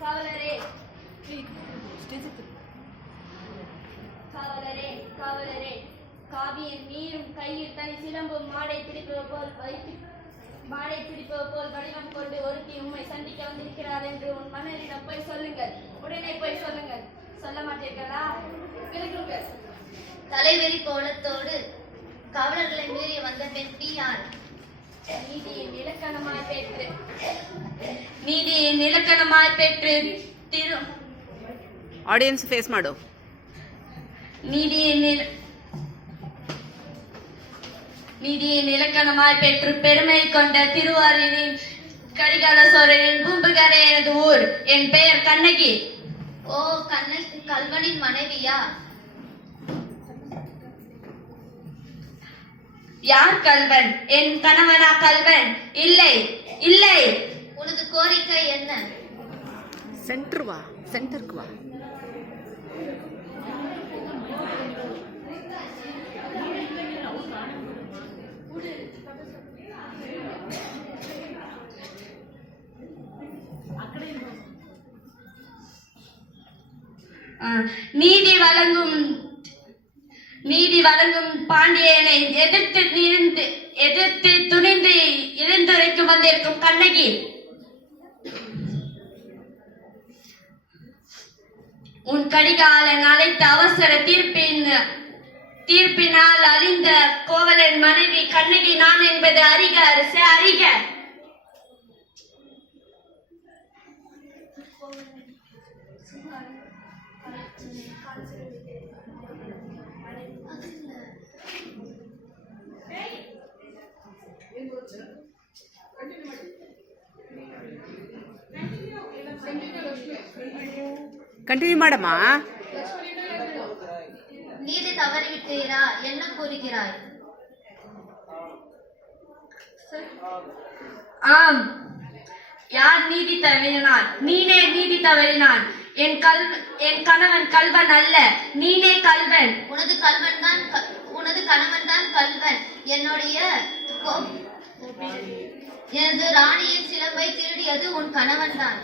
காவலரே. காவலரே காவலரே. காவியின் நீரும் கையில் தனி சிலம்பும் மாடை பிடிப்பது போல் வைத்து மாடை பிடிப்பது போல் வடிவம் கொண்டு ஒருத்தி உண்மை சந்திக்க வந்திருக்கிறார் என்று உன் மன்னரிடம் போய் சொல்லுங்கள். உடனே போய் சொல்லுங்கள். சொல்ல மாட்டீர்களா? விலகுங்கள். தலைவெறி கோலத்தோடு காவலர்களை மீறி வந்த பெண் யார் நீதியின் இலக்கணமாய் பெற்று நீதியின் இலக்கணமாய் பெற்று திரு ಆಡಿಯನ್ಸ್ ಫೇಸ್ ಮಾಡು நீதியின் இல- நீதியின் இலக்கணமாய் பெற்று பெருமை கொண்ட திருவாரூரின் கரிகால சோழரின் பூம்புகாரே எனது ஊர் என் பெயர் கண்ணகி ஓ கண்ண கல்வனின் மனைவியா யார் கல்வன் என் கணவனா கல்வன் இல்லை இல்லை. உனது கோரிக்கை என்ன? சென்டர் வா சென்டருக்கு வா. நீதி வழங்கும் நீதி வழங்கும் பாண்டியனை எதிர்த்து நின்று எதிர்த்து துணிந்து எழுந்துரைக்கும் வந்திருக்கும் கண்ணகி. உன் கடிகாலன் அழைத்த அவசர தீர்ப்பின் தீர்ப்பினால் அறிந்த கோவலன் மனைவி கண்ணகி நான் என்பது அறிக அரசே அறிக. ಕಂಟಿನ್ಯೂ ಮಾಡಮ್ಮ நீதி தவறிவிட்டீரா என்ன கூறுகிறாய் ஆம் யார் நீதி தவறினான் நீனே நீதி தவறினான் என் கல் என் கணவன் கல்வன் அல்ல நீனே கல்வன் உனது கல்வன் தான் உனது கணவன் தான் கல்வன் என்னுடைய கோ- எனது ராணியின் சிலம்பை திருடியது உன் கணவன் தான்